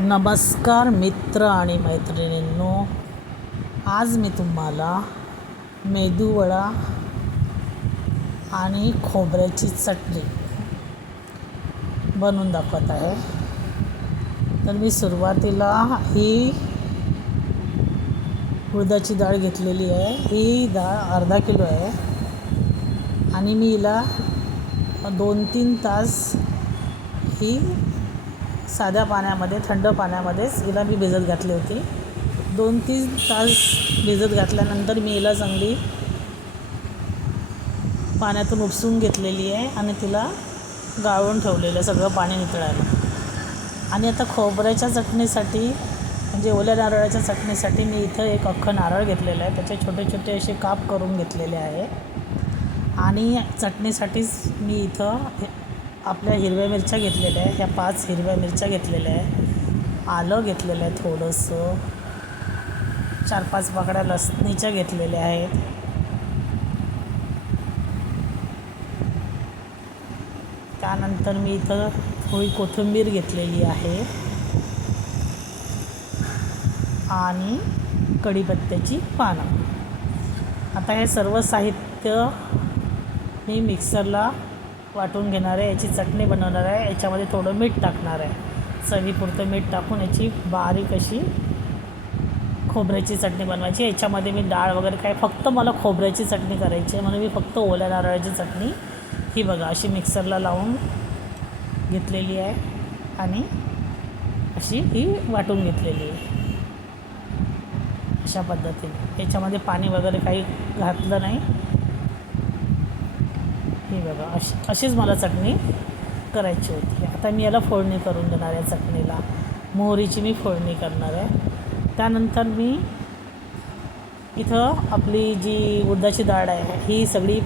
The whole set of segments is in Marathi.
नमस्कार मित्र आणि मैत्रिणींनो. आज मी तुम्हाला मेदूवडा आणि खोबऱ्याची चटणी बनवून दाखवत आहे. तर मी सुरुवातीला ही उडदाची डाळ घेतलेली आहे. ही डाळ अर्धा किलो आहे. आणि मी हिला दोन तीन तास ही साध्या पाण्यामध्ये थंड पाण्यामध्येच हिला मी भिजत घातली होती. दोन तीन तास भिजत घातल्यानंतर मी हिला चांगली पाण्यातून उपसून घेतलेली आहे आणि तिला गाळून ठेवलेलं आहे सगळं पाणी नितळायला. आणि आता खोबऱ्याच्या चटणीसाठी म्हणजे ओल्या नारळाच्या चटणीसाठी मी इथं एक अख्खं नारळ घेतलेलं आहे. त्याचे छोटे छोटे असे काप करून घेतलेले आहे. आणि चटणीसाठीच मी इथं आपल्या हिरव्या मिरच्या घेतलेल्या आहे ह्या पाच हिरव्या मिरच्या घेतलेल्या आहे आलं घेतलेलं आहे थोडंसं. चार पाच पाकड्या लसणीच्या घेतलेल्या आहेत. त्यानंतर मी इथं थोडी कोथिंबीर घेतलेली आहे. आणि कढीपत्त्याची पानं. आता हे सर्व साहित्य मी मिक्सरला वाटून घेणार आहे याची चटणी बनवणार आहे याच्यामध्ये थोडं मीठ टाकणार आहे. चवीपुरतं मीठ टाकून याची बारीक अशी खोबऱ्याची चटणी बनवायची. याच्यामध्ये मी डाळ वगैरे काय फक्त मला खोबऱ्याची चटणी करायची आहे. म्हणून मी फक्त ओल्या नारळाची चटणी ही बघा अशी मिक्सरला लावून घेतलेली आहे आणि अशी ही वाटून घेतलेली आहे. अशा पद्धतीने. याच्यामध्ये पाणी वगैरे काही घातलं नाही. ही बघा अशी अशीच मला चटणी करायची होती. आता मी याला फोडणी करून देणार आहे चटणीला. मोहरीची मी फोडणी करणार आहे. त्यानंतर मी इथं आपली जी उडदाची डाळ आहे ही सगळी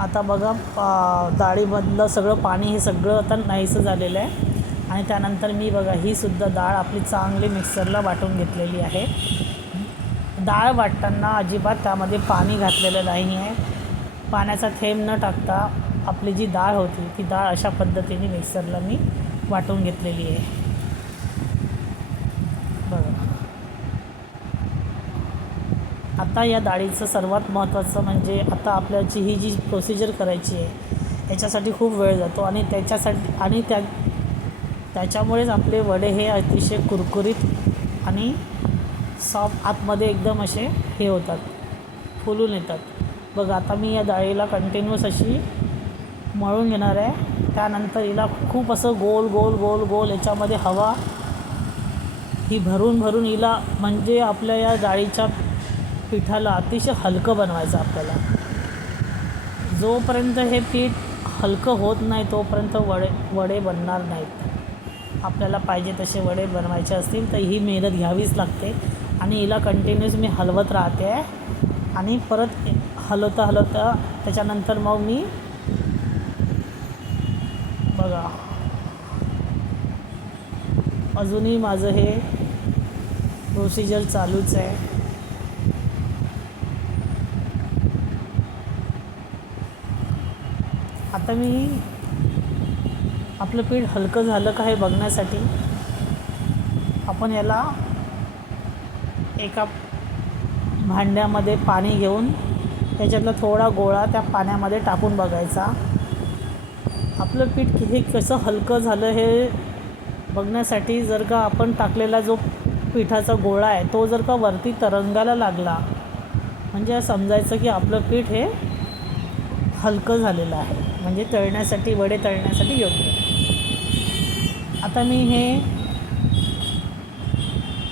आता बघा पा- डाळीमधलं सगळं पाणी हे सगळं आता नाहीसं झालेलं आहे. आणि त्यानंतर मी बघा ही सुद्धा डाळ आपली चांगली मिक्सरला वाटून घेतलेली आहे. डाळ वाटताना अजिबात त्यामध्ये पाणी घातलेलं नाही आहे. पाण्याचा थेंब न टाकता आपली जी डाळ होती ती डाळ अशा पद्धतीने मिक्सरला मी वाटून घेतलेली आहे. बघा. आता या डाळीचं सर्वात महत्त्वाचं म्हणजे आता आपल्याची ही जी प्रोसिजर करायची आहे याच्यासाठी खूप वेळ जातो आणि त्याच्यासाठी आणि त्या त्याच्यामुळेच आपले वडे हे अतिशय कुरकुरीत आणि सॉफ्ट आतमध्ये एकदम असे हे होतात फुलून येतात. बघ आता मी या डाळीला कंटिन्यूस अशी मळून घेणार आहे. त्यानंतर हिला खूप असं गोल गोल गोल गोल याच्यामध्ये हवा ही भरून भरून हिला म्हणजे आपल्या या डाळीच्या पिठाला अतिशय हलकं बनवायचं आपल्याला. जोपर्यंत हे पीठ हलकं होत नाही तोपर्यंत वडे वडे बनणार नाहीत. आपल्याला पाहिजे तसे वडे बनवायचे असतील तर ही मेहनत घ्यावीच लागते. आणि हिला कंटिन्यूस मी हलवत राहते. आहे आणि परत हलवता हलवता त्याच्यानंतर मग मी बघा. अजूनही माझं हे प्रोसिजर चालूच आहे. आता मी आपलं पीठ हलकं झालं का हे बघण्यासाठी आपण याला एका भांड्यामध्ये पाणी घेऊन त्याच्यातला थोडा गोळा त्या पाण्यामध्ये टाकून बघायचा. आपलं पीठ हे कसं हलकं झालं हे बघण्यासाठी जर का आपण टाकलेला जो पिठाचा गोळा आहे तो जर का वरती तरंगायला लागला म्हणजे समजायचं की आपलं पीठ हे हलकं झालेलं आहे. म्हणजे तळण्यासाठी वडे तळण्यासाठी योग्य. आता मी हे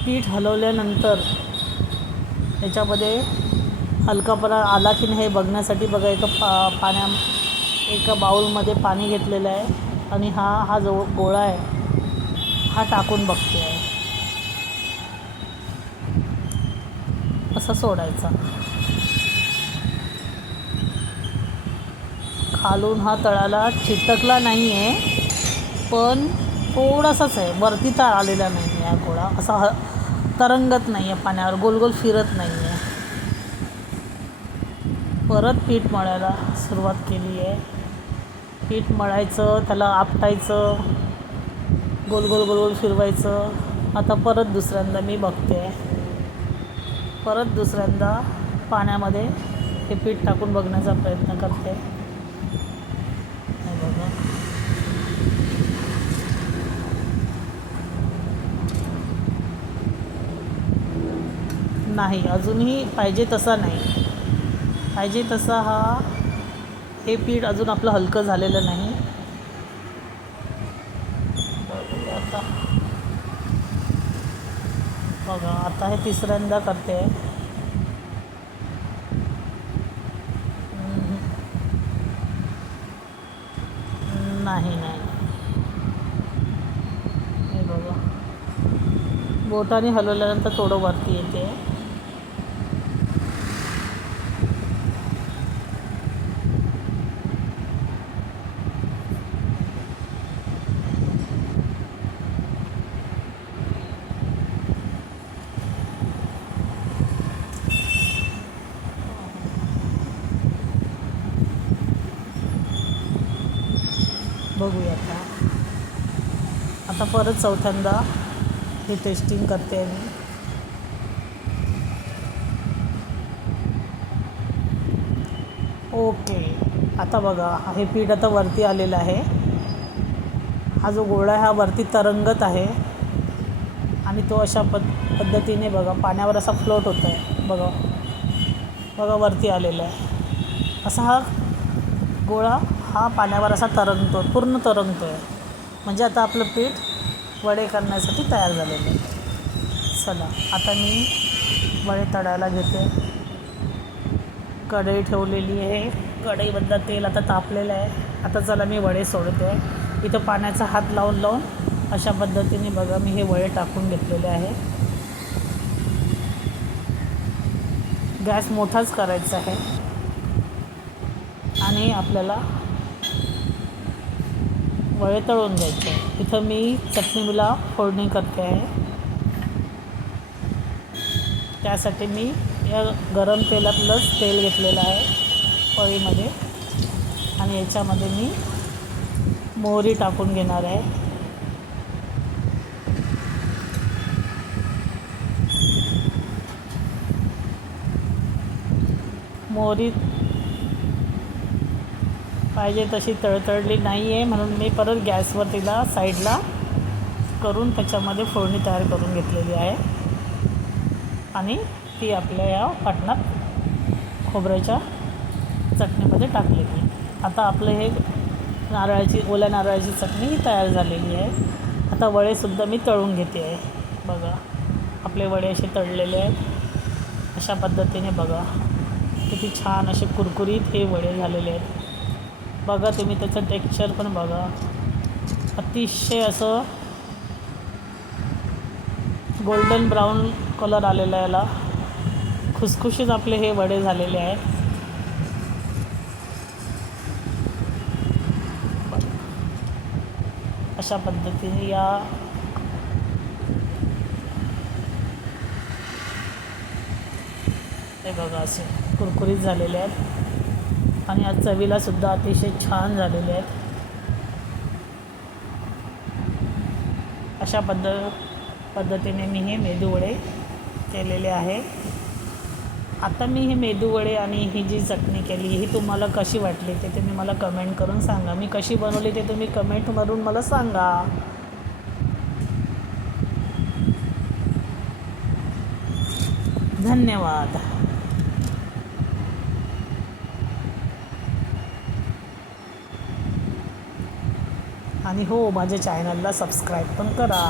पीठ हलवल्यानंतर त्याच्यामध्ये हलकापणा आला की नाही हे बघण्यासाठी बघा एका पा पाण्या एका बाऊलमध्ये पाणी घेतलेलं आहे आणि हा हा जो गोळा आहे हा टाकून बघते आहे. असा सोडायचा. खालून हा तळाला चिटकला नाही आहे पण थोडासाच आहे. वरती तर आलेला नाही आहे हा गोळा. असा ह तरंगत नाही आहे पाण्यावर गोल गोल फिरत नाही आहे परत पीठ मळायला सुरुवात केली आहे. पीठ मळायचं त्याला आपटायचं गोल गोल गोल गोल फिरवायचं. आता परत दुसऱ्यांदा मी बघते. परत दुसऱ्यांदा पाण्यामध्ये हे पीठ टाकून बघण्याचा प्रयत्न करते. बघा. नाही अजूनही पाहिजे तसा नाही. पाहिजे तसा हा. हे पीठ अजून आपलं हलकं झालेलं नाही. आता बघा आता हे तिसऱ्यांदा करते. नाही नाही. हे बघा. बोटाने हलवल्यानंतर थोडं वरती येते. बघूया आता. आता परत चौथ्यांदा हे टेस्टिंग करते मी. ओके आता बघा हे पीठ आता वरती आलेलं आहे. हा जो गोळा आहे हा वरती तरंगत आहे. आणि तो अशा पद पद्धतीने बघा पाण्यावर असा फ्लोट होत आहे बघा. बघा वरती आलेला आहे. असा हा गोळा हा पाण्यावर असा तरंगतो पूर्ण तरंगतो आहे म्हणजे आता आपलं पीठ वडे करण्यासाठी तयार झालेलं आहे. चला आता मी वडे तळायला घेते. कढई ठेवलेली आहे. कढईमधलं तेल आता तापलेलं आहे. आता चला मी वडे सोडते. इथं पाण्याचा हात लावून लावून अशा पद्धतीने बघा मी हे वडे टाकून घेतलेले आहे. गॅस मोठाच करायचा आहे. आणि आपल्याला वळे तळून घ्यायचे इथं मी चटणीला फोडणी करते. आहे त्यासाठी मी या गरम तेलातलंच तेल घेतलेलं आहे पळीमध्ये. आणि याच्यामध्ये मी मोहरी टाकून घेणार आहे. मोहरी पाहिजे तशी तळतळली नाही आहे म्हणून मी परत गॅसवर तिला साईडला करून त्याच्यामध्ये फोडणी तयार करून घेतलेली आहे. आणि ती आपल्या या पाटणात खोबऱ्याच्या चटणीमध्ये टाकलेली आता आपलं हे नारळाची ओल्या नारळाची चटणी ही तयार झालेली आहे. आता वडेसुद्धा मी तळून घेते आहे. बघा आपले वडे असे तळलेले आहेत. अशा पद्धतीने बघा. किती छान असे कुरकुरीत हे वडे झालेले आहेत. बघा तुम्ही त्याचं टेक्स्चर पण बघा. अतिशय असं गोल्डन ब्राऊन कलर आलेला याला. खुसखुशीत आपले हे वडे झालेले आहेत. अशा पद्धतीने या हे बघा असे कुरकुरीत झालेले आहेत. आणि आज चवीला सुद्धा अतिशय छान झालेले आहेत अशा पद्ध पद्धतीने मी हे मेदूवडे केलेले आहे. आता मी हे मेदूवडे आणि ही जी चटणी केली ही तुम्हाला कशी वाटली ते तुम्ही मला कमेंट करून सांगा. मी कशी बनवली ते तुम्ही कमेंट कमेंटमधून मला सांगा. धन्यवाद. आणि हो माझ्या चॅनलला सबस्क्राईब पण करा.